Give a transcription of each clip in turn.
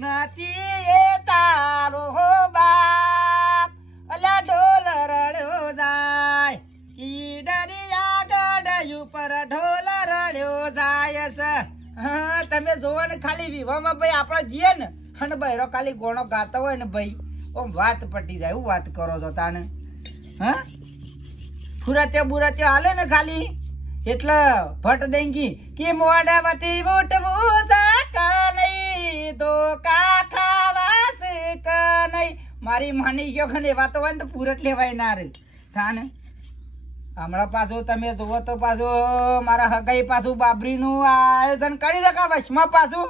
નથી એ તારો બાપ અલા ઢોલ રળ્યો જાય ઈ દરિયા ગઢ ઉપર ઢોલ રળ્યો જાય છે. હા તમે જોવો ને ખાલી વિવાહમાં ભાઈ આપણે જઈએ ને અને બહેરો ખાલી ગોણો ગાતો હોય ને ભાઈ ઓમ વાત પટી જાય. હું વાત કરો છો તાને? હા ફુરાત્યો બુરાત્યો હાલે ને ખાલી એટલે ભટ દેંગી કે મોડાવતી ઉઠવું સાકા નહીં તો કાખા વાસ કા નહીં. મારી માની ગયો ખને વાતો હોય ને તો પૂરત લેવાય ના રે થાને. હમણાં પાછું તમે જુઓ તો પાછું મારા હગાઈ પાછું બાબરીનું આયોજન કરી દે કા વચમાં પાછું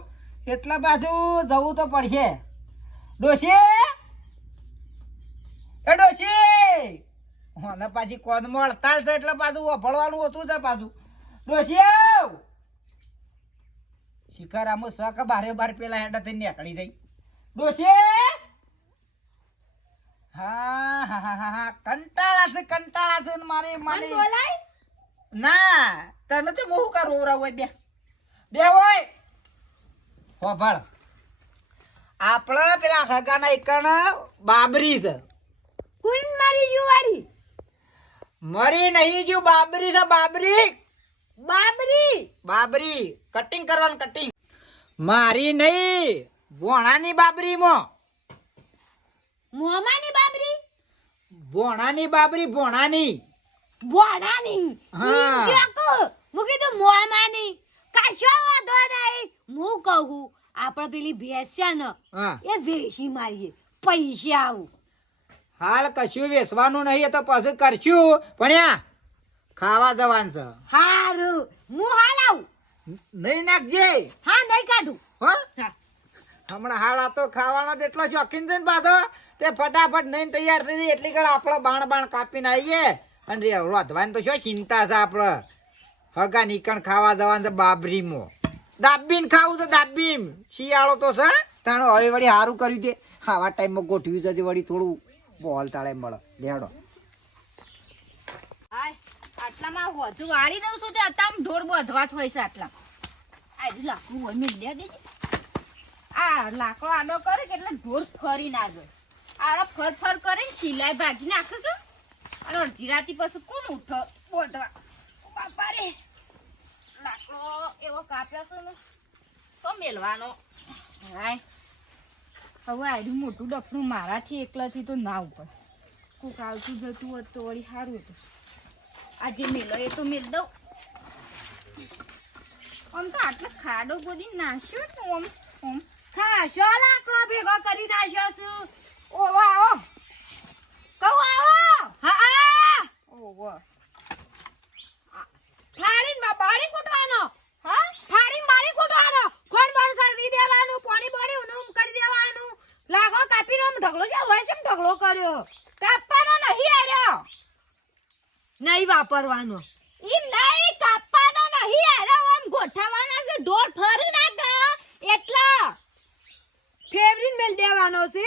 એટલે પાછું જવું તો પડશે. ડોશી એ ડોશી અને પાછી કોદમાં હડતાલ છે એટલે પાછું વફળવાનું ઓછું છે પાછું. ડોશી શિકારામાં શક બારે બાર પેલા હેડા થઈને નીકળી જાય. ડોશી હા હા હા હા હા કંટાળા છે મારી મારી ના તને તો હું કા રોવરાવ હોય બે હોય હોભળ આપણા પેલા હગાના એકણ બાબરી છે. કુઈન મારી જુવાડી મરી નહીં જો બાબરી છે બાબરી બાબરી કટિંગ કરવાનું કટિંગ મારી નહીં ભોણાની બાબરી મોમાની બાબરી ભોણાની બાબરી ભોણાની ઈ કેકો મુકી તો મોમાની કાશો વાંધો નહીં. હું કહું આપણે પેલી ભેંસ છે ને હા એ વેચી મારીએ પૈસા આવું. હાલ કશું વેચવાનું નહીં તો પછી કરશું પણ ખાવા જવાનું છે. હારું હું હાલ આવું. નહીં નાખજે હા નહીં કાઢું. હો હમણાં હાલ આ તો ખાવાનો જ એટલો શોખીન છે ને પાછો તે ફટાફટ નહીં તૈયાર થઈ જાય એટલી કળ આપણે બાણ કાપીને આવીએ અને રોધવાની તો શું ચિંતા છે આપણે. હગા નીકણ ખાવા જવાનું છે બાબરીમાં દાબીન ખાવું છે દાબીન શિયાળો તો છે તાણો હવે વળી સારું કર્યું છે આવા ટાઈમમાં ગોઠવ્યું છે વળી થોડું બોલ તાળે મળે લેડો. આટલામાં હોજુ વાળી દઉં છું તે અત્યારે ઢોર બધવા જ હોય છે. આટલા આજુ લાકડું હોય મેં દે દેજે. આ લાકડો આડો કરે કે એટલે ઢોર ફરી ના જાય. આ ફર કરીને સિલાઈ ભાગી નાખે છે અને અડધી રાતી પછી કોણ ઉઠો બોધવા. બાપા રે લાકડો એવો કાપ્યો છે ને તો મેલવાનો. હાય હવે આડું મોટું ડફનું મારાથી એકલાથી તો ના ઉપર કોક આવતું જતું હોત તો વળી સારું હતું. આજે મેલો એ તો મેલ દઉં. આમ તો આટલો ખાડો ગોદી નાશ્યો છે આમ ખાશો લાકડો ભેગો કરી નાશ્યો છું. ઓવો આવો કહું આવો. હા ઓવો ફાડીને બાળી કૂટવાનો. હા ફાડીને બાળી કૂટવાનો. કોણ બાણ સરદી દેવાનું પાણી બાણી ઉનું કરી દેવાનું. લાગો કાપીને આમ ઢગલો છે હોય છે ઢગલો કર્યો. કાપવાનો નહીં આર્યો નહીં વાપરવાનો. ઈ નહીં કાપવાનો નહીં આર્યો આમ ગોઠવવાનો છે. ઢોર ફરી ના ગયો એટલા ફેવરીન મેલ દેવાનો છે.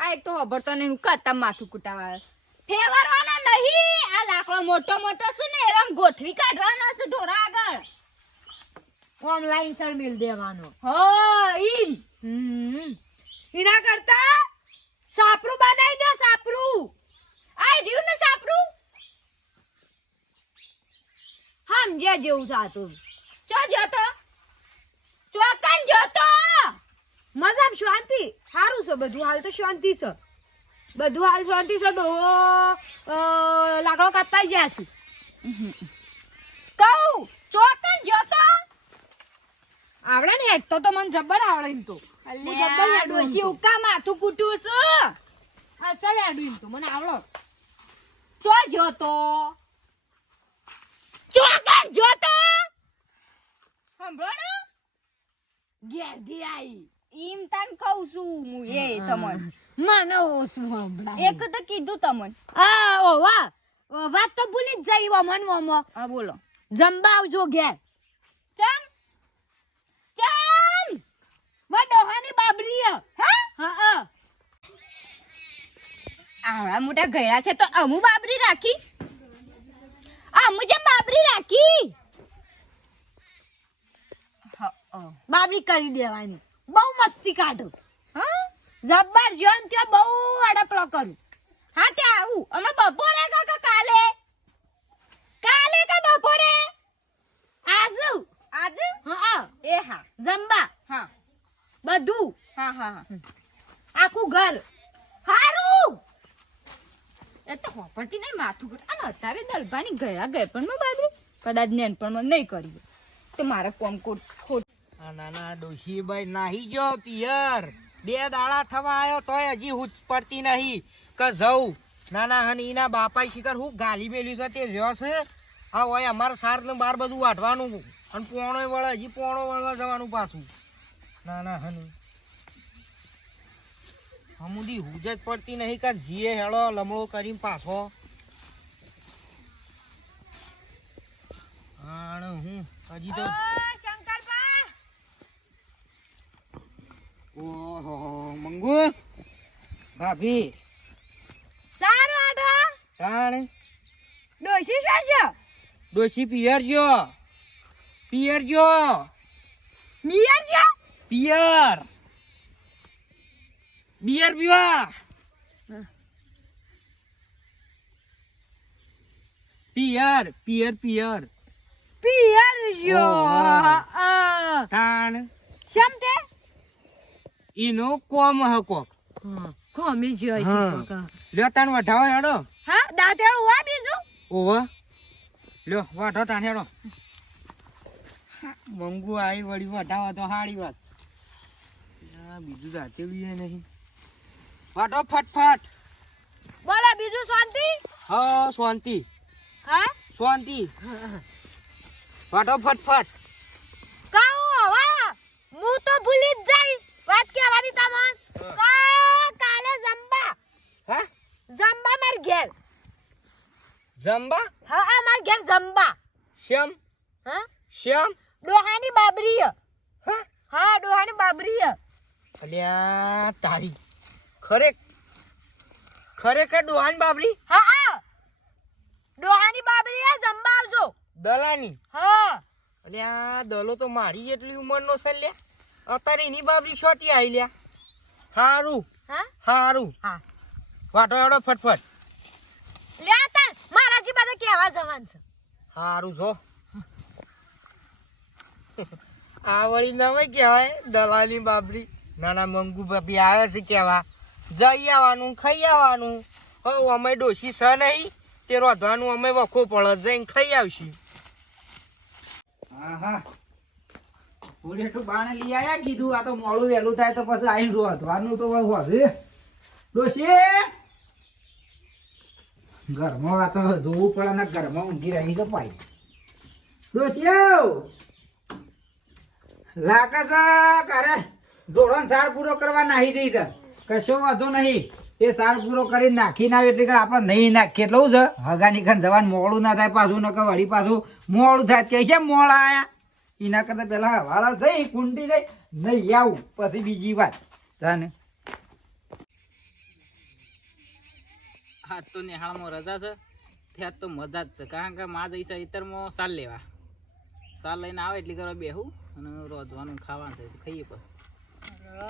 આ એક તો ખબર તો નહીં કાતા માથું કુટાવા ફેવરવાનો નહીં. આ લાકડો મોટો છે ને એરમ ગોઠવી કાઢવાનો છે ઢોરા આગળ. ઓનલાઈન સર મેલ દેવાનો. હો ઈ ઈના કરતા સાપરું બનાવી દો. સાપરું આ રહ્યું ને સાપરું સમજ્યા જેવું સાતું. ચો જોતો ચોકન જોતો મજામ શાંતિ સારું છે બધું. હાલ તો શાંતિ છે બધું. હાલ શાંતિ છે. ડોહો લાકડો કાપતા જ્યાં છે કહું ચોકન જોતો આવડે ને હેઠતો તો મને જબ્બર આવડે એમ તો. ડોશી ઉકા માથું કૂટું છું. અસલ આડું એમ તો મને આવડો. ચો જોતો ચોકન જોતો સાંભળો ને ઘેરથી આઈ ઈમ તન કહું છું હું એ તમને મને ઓછું હંભળા. એક તો કીધું તમને. આ ઓ વાહ વાત તો ભૂલી જ જઈ મન મોમો. હા બોલો. જંબા આવજો ઘેર. ચમ માં ડોહાની બાબરી હા હા આવડા મોટા ગયડા છે તો અમુ બાબરી રાખી. અમુ જેમ બાબરી રાખી બાબરી કરી દેવાની. બહુ મસ્તી કાઢું હા જબ્બર જોન ત્યાં બહુ અડકલો કરું હા ત્યાં આવું હમણાં બપોરે કે કાલે કાલે કે બપોરે આજુ આજુ હા એ હા જંબા હા બધું હા હા હા આખું ઘર હારું એ તો હોપડતી નહીં માથું કર અને અત્યારે દલભાની ગયા ગયે પણ મેં બાબરી કદાચ નેનપણમાં નહીં કર્યું તો મારે કોમ ખોટ આ નાના ડોશીભાઈ નાહી ગયો પિયર 2 દાડા થવા આવ્યો તોય હજી હુજ પડતી નહીં કે જઉં નાના હનીના બાપાઈ શિખર હું ગાલી મેલી છે તે રહ્યો છે હા હોય અમારે સાર ને બાર બધું વાટવાનું અને પોણો વળે હજી પોણો વળવા જવાનું પાછું નાના હની હમુદી હુજ જ પડતી નહીં કે જીએ હેળો લમણો કરીને પાછો હું હજી તો શંકરબા ઓહો મંગુ ભાભી સારું આડો તાણે ડોશી શાજો ડોશી પિયર જો મિયર જો પિયર બિયર પીવા પિયર પિયર પિયર પિયર જો તાણ શમ તે ઈનો કોમ હકોક કોમી જો હા લ્યો તાણ વઢાવો હેડો હા દાંતેડું હોય બીજું ઓવા લ્યો વાઢો તાણ હેડો મંગુ આવી વળી વઢાવો તો હારી વાત બીજું જાતે બી નહીં વાઢો ફટફટ બોલો બીજું શાંતિ હા શાંતિ હા શાંતિ વાઢો ફટફટ કાઉ હવા હું તો ભૂલી જ જાય વાત કહેવાની તમન કાલે જંબા હા જંબા માર ઘેર જંબા હા માર ઘેર જંબા શ્યામ હા શ્યામ ડોહાની બાબરી હા હા ડોહાની બાબરી અલ્યા તારી ખરેખર ડોહાની બાબરી હા ડોહાની બાબરી જંબા આવજો દલાની હા અલ્યા દલો તો મારી જેટલી ઉંમરનો છે લ્યા અત્યારે એની બાબરી છોતી આવી લ્યા હારું હા હારું હા વાટો હેડો ફટફટ લ્યા તા મારાજી બધા કેવા જવાન છે હારું જો આ વળી નવે કહેવાય દલાલી બાબરી નાના મંગુ બાપી આવે છે કેવા જઈ આવવાનું ખાઈ આવવાનું હો અમે ડોશી છે નહીં તે રોધવાનું અમે વખો પડે જઈને ખાઈ આવશી હા હા પૂરેઠું બાણે લઈ આયા કીધું આ તો મોડું વહેલું થાય તો પછી આવીને રોધવાનું તો હશે ડોશી ઘરમાં આ તો જોવું પડે ને ઘરમાં ઊંઘી રહી તો પાઈ ડોશી લાગે છે કરે ઢોળો સાર પૂરો કરવા નાહી દઈ છે કશો વાંધો નહીં એ સાર પૂરો કરી નાખી ના એટલે આપણે નહીં નાખીએ એટલું છે હગાની ખાન જવાનું મોડું ના થાય પાછું ન કે વળી પાછું મોડું થાય કે છે મોડા આયા એના કરતા પેલા વાળા થઈ કુંડી થઈ નહીં આવું પછી બીજી વાત જાને હા તો નિહાળમાં રજા છે ત્યાં તો મજા જ છે કારણ કે માં જઈ છે ઇતરમાં સાલ લેવા સાલ લઈને આવે એટલે કરવા બેહું અને રોધવાનું ખાવાનું થાય ખાઈએ પછી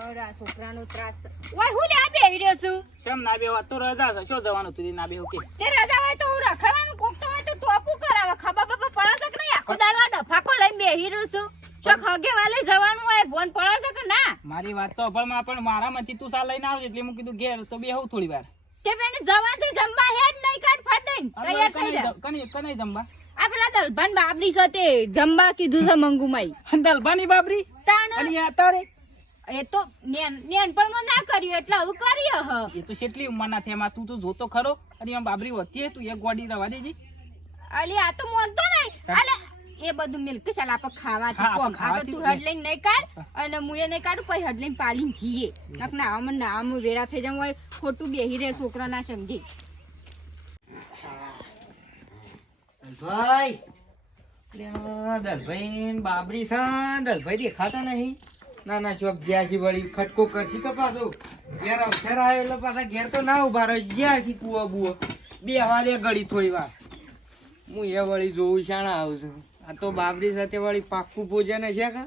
રડા છોકરાનો ત્રાસ ઓય હું લે બેહી રહ્યો છું શેમ ના બેહવા તો રજા છે શું જવાનું તું ના બેહું કે તે રજા હોય તો હું રખડવાનું કોક તો હોય તો ટોપું કરાવે ખબર બબર પડે છે કે નહીં આખો દાડવા ડફાકો લઈને બેહી રહ્યો છું ચોક હગે વાલે જવાનું હોય ફોન પડે છે કે ના મારી વાત તો પણ મારામાંથી તું સાલ લઈને આવજે એટલે હું કીધું ઘેર તો બેહું થોડી વાર તે બેને જવાન છે જંબા હેડ નહીં કાઢ ફટ દઈને તૈયાર થઈ જા કને જમવા આ પેલા દલભાન બાબરી સાથે જંબા કીધું છે મંગુમાઈ દલબાની બાબરી તાણ અને તારે એ તો નેનપણમાં ના કર્યું એટલે હવે કર્યો હ એ તો કેટલી ઉંમરના છે એમાં તું તો જોતો ખરો અને એમાં બાબરી હોતી તું એક ગોડી રવા દેજી અલી આ તો મોનતો નહીં અલે એ બધું મિલ્ક ચાલ આપણે ખાવાથી હા, કોમ ખાવાથી આપણે તું જ હડ લઈને નહીં કાઢ અને મુએ નહીં કાઢું પછી હડ લઈને પાલીને જીએ ના આમ વેડા થઈ જવું હોય ખોટું બેહી રહે છોકરા ના સમજી ભાઈ દલભાઈ બાબરી છે દલભાઈ દેખાતા નહીં ના ના શોપ જ્યાં છે વળી ખટકો કરશી કે પાછો ઘેર અક્ષર આવે એટલે પાછા ઘેર તો ના ઉભા રહે જ્યાં છે કુવો બુવો બે હવા દે ગળી થોડી વાર હું એ વળી જોઉં શાણા આવશે આ તો બાબરી સાથે વળી પાક્કું ભોજન છે કે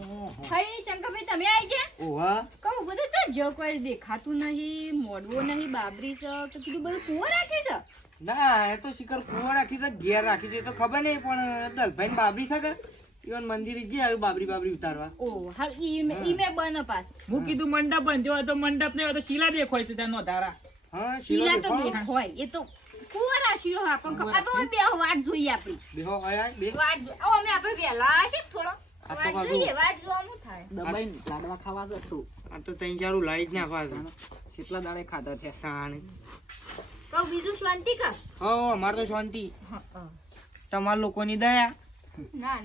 ભાઈ શંકરભાઈ તમે આવી ગયા ઓહો કહું બધું તો જો કોઈ દેખાતું નહીં મોડવો નહીં બાબરી છે તો કીધું બધું કુવો રાખી છે ના એ તો શિખર કુવા રાખી છે ઘેર રાખી છે એ તો ખબર નહીં પણ દલભાઈ બાબરી છે કે ઈવન મંદિરે ગયા આવ્યું બાબરી ઉતારવા ઓ હા ઈ મે બન પાછું હું કીધું મંડપ બંધ્યો તો મંડપ ને તો શીલા દેખાય છે તેનો ધારા હા શીલા તો દેખો. દેખાય એ તો કુવો રાખ્યો હા પણ આપણે બે વાટ જોઈએ આપણી દેખો આયા બે વાટ જોઈએ ઓ અમે આપણે વેલા છે થોડો આ તો વાટ બાજુ. જોઈએ વાટ જોવાનું થાય દબાઈ લાડવા ખાવા જતું આ તો ત્રણ ચારું લાડી જ નાખવા છે કેટલા દાડે ખાધા થયા તાણ તો બીજું શાંતિ કા હો અમાર તો શાંતિ તમાર લોકોની દયા ના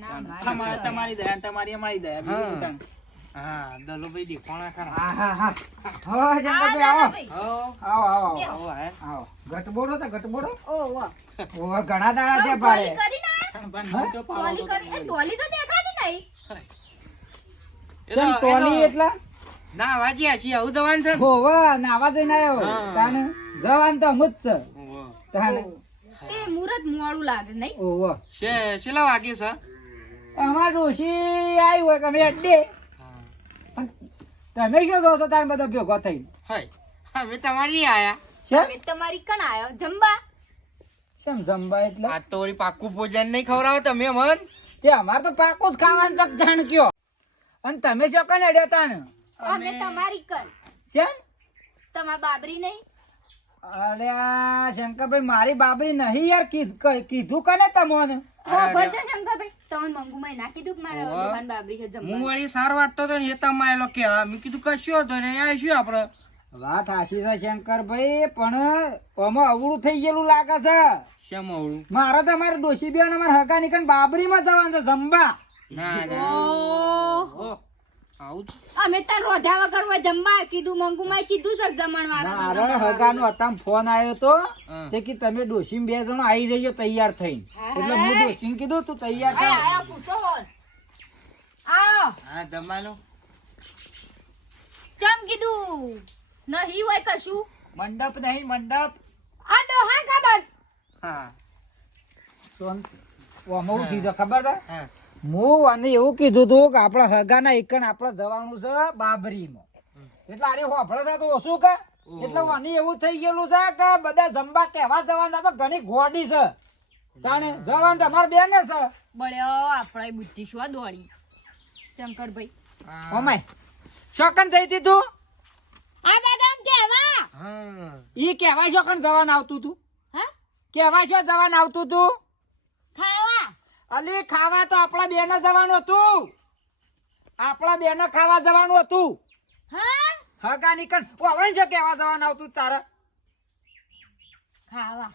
તમારી દયા તમારી અમારી દયા બીજું હા. કાંઈ. હા દલોભાઈ દેખોણા ખરા હા હા હા હો આ જંગલભાઈ આવો ભાઈ હો આવો આવો આવો આયા આવો ગટબોડો તો ગટબોડો ઓ વાહ ઓવા ઘણા દાડા ત્યાં પાડે કરીને આયા? પણ હું તો પાડો ટોલી કરી ટોલી તો દેખાતી નહીં કેમ ટોલી એટલા ના વાજી છીએ આવું જવાન છે ને? ઓવા નાવા જઈને આવ્યો હા. તાને જવાન તો હું જ છે ઓહો. તાને તે મુરત મોડું લાગે નહીં ઓવા છેલ્લા વાગે છે અમાર ડોશી આવી હોય કે અમે અડ્ડે પણ તમે કયો કહો છો તારે બધા ભેગો થઈ હાય અમે તમારી આયા છે અમે તમારી કણ આયો જંબા કેમ જમવા એટલે આ તો વળી પાક્કું ભોજન નહીં ખવડાવો તમે મન તે અમાર તો પાકો જ ખાવાનું તક જાણ કયો અને તમે શું કને અડ્યા તાણ અમે તમારી કણ કેમ તમાર બાબરી નહીં અરે આ શંકરભાઈ મારી બાબરી નહીં યાર કીધું કને તમને ઓ ભજે શંકરભાઈ તમને મંગુમાં ના કીધું કે મારા ઓવા. દુકાન બાબરી છે હું જંબા વળી સાર વાટતો હતો ને એ તમે આયેલો કે હા મેં કીધું કશું હતો ને આ શું આપણે વાત હાચી છે શંકરભાઈ પણ આમાં અવળું થઈ ગયેલું લાગે છે શેમ આવડું મારે તો અમારે ડોશી બેન અમારે હકા નીકળ બાબરીમાં જવાનું છે જમવા ના ના ઓહ આવું જ. અમે તાર રોધા વગર હોય જંબા કીધું મંગુમાં કીધું છે જમણ મારે હગાનો હતામ ફોન આવ્યો તો હા. તે કે તમે ડોશી બે જણો આવી જજો તૈયાર થઈને એટલે હું ડોશીને કીધું તું તૈયાર થા આયા પૂછો હોર આવો હા જમવાનું ચમ કીધું નહીં હોય કશું મંડપ નહીં મંડપ આ ડોહા ખબર હા તો આમાં હું કીધું ખબર છે હા હું અને એવું કીધું તું કે આપણા હગાના એકણ આપણે જવાનું છે બાબરીમાં એટલે અરે હોફળે થાય તો ઓછું કે એટલે મને એવું થઈ ગયેલું છે કે બધા જમવા કહેવા જવાના તો ઘણી ગોડી છે તાણે જવાનું તમારે બેન ને છે બળ્યો આપણે બુદ્ધિ શું દોડી શંકરભાઈ ઓમાય શોકન થઈ હતી તું આ બદામ કેવા હા ઈ કહેવા શોકન જવાનું આવતું તું હા કહેવા શું જવાનું આવતું તું ખાવા અલી ખાવા તો આપણા બેન જવાનું હતું આપણા બેન ખાવા જવાનું હતું હા હગા નીકળ હવે જો કહેવા જવાનું આવતું તારે ખાવા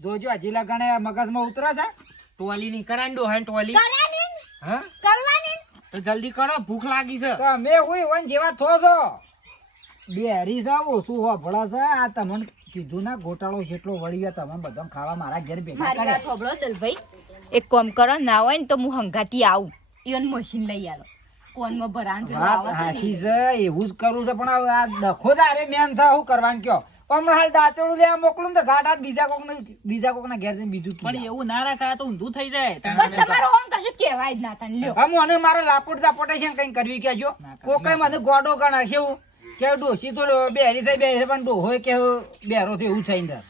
જોજો હજી લગણે મગજમાં ઉતરે છે ટોલી ની કરાય ને ડોહાને ટોલી કરવાની હા કરવાની તો જલ્દી કરો ભૂખ લાગી છે તમે હોય જેવા થો છો બેરી છે ઓછું હોભળે છે આ તમને કીધું ના ગોટાળો જેટલો વળી ગયો તમે બધા ખાવા મારા ઘેર ભેગા મારી કરે વાત હોબળો દલભાઈ એક કામ કરો ના હોય ને તો હું હંગાતી આવું ઈવન મશીન લઈ આલો કોનમાં ભરાન પેલો વાત આવે છે હાચી ને. છે એવું જ કરું છે પણ હવે આ ડખો તારે મેન છે શું કરવાનું કયો હમણાં હાલ દાંતેડું લેવા મોકલું ને તો ઘાટ હાથ બીજા કોક ના ઘેર જઈને બીજું પણ કીધું એવું ના રાખા તો ઊંધું થઈ જાય બસ તમારો આમ કશું કહેવાય જ ના તને લ્યો હમ મને મારે લાપોટ દાપોટે છે કઈ કરવી કેજો કોક મને ગોડો ગણા કેવું કે ડોસી તો બેરી થઈ બેરી પણ ડોહો કે બેરો થઈ એવું થઈને જશે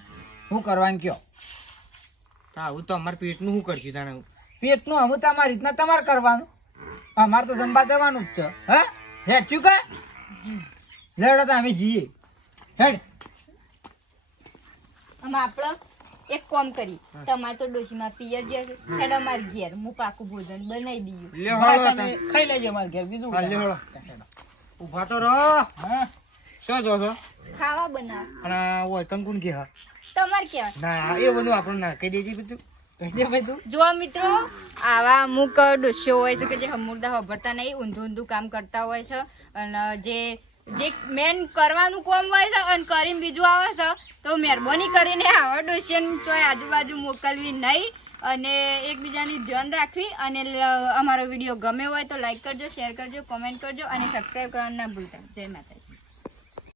શું કરવાનું કયો તો આવું તો અમારે પેટનું શું કરશું તાણે પેટનું અમે તમારી રીતના તમારે કરવાનું અમારે તો જમવા જવાનું જ છે હા હેડ શું કે લેડો તો અમે જઈએ હેડ આમાં આપણે એક કામ કરી તમારે તો ડોશીમાં પિયર જશે હેડ અમાર ઘેર હું પાકું ભોજન બનાવી દઈએ લે હળો તમે ખાઈ લેજો મારા ઘેર બીજું હા, લે હળો. ઉભા તો રહો હા શું જો છો ખાવા બનાવ અને આ હોય કંકુન કે હા તમારે કહેવાય ના એ બધું આપણને ના કહી દેજે બધું કહી દે ભાઈ તું જો મિત્રો આવા અમુક ડોશીઓ હોય છે કે જે હમુરદા ખબરતા નહીં ઊંધું ઊંધું કામ કરતા હોય છે અને જે મેન કરવાનું કામ હોય છે અને કરીને બીજું આવે છે તો મહેરબાની કરીને આવા ડોશીઓને ચોય આજુબાજુ મોકલવી નહીં અને એકબીજાની ધ્યાન રાખવી અને અમારો વિડીયો ગમે હોય તો લાઈક કરજો શેર કરજો કોમેન્ટ કરજો અને સબસ્ક્રાઈબ કરવાનું ના ભૂલતા જય માતાજી.